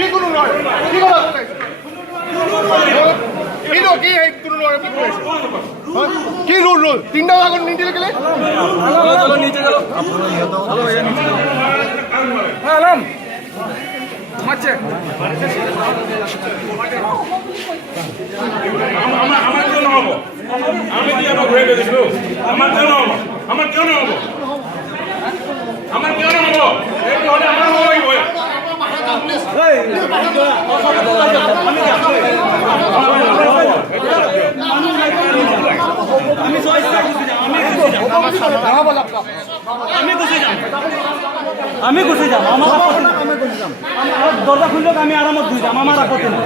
কি কোনো নয় কি কথা কি কোনো নয় কি রুল তিনটা আগুন নিচে গেলে নিচে গেল মারছে আমার কেন হবো আমি কি আমার ঘুরে গেছিল আমার কেন হবো আমার কেন হবো আমার কেন হবো এই হলে আমার হবই হয় আমি গুছি যাম আমার দরজা খুললে আমি আরামত গুছি যাম আমার আপত্তি নেই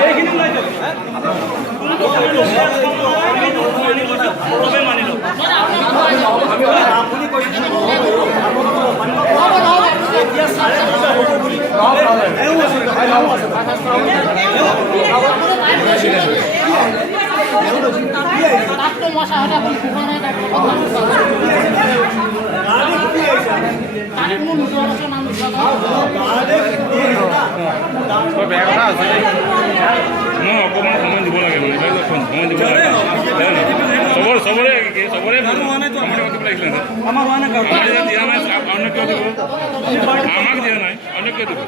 এইখিনি নাই মানিল অকমান সময় দিব লাগে মানে সময় দিব লাগে চবৰে লাগিছিলে আমার হয় না দিয়া নাই অন্য কিয় দিব আমাক দিয়া নাই অন্য কিয় দিব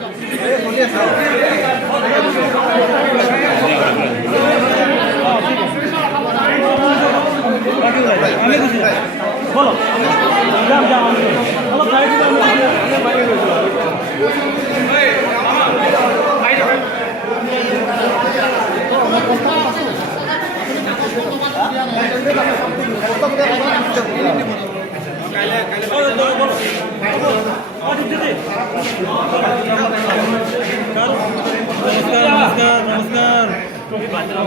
আমি গুছি বলো যাম যাম অলপ সাইড নমস্কার নমস্কার নমস্কার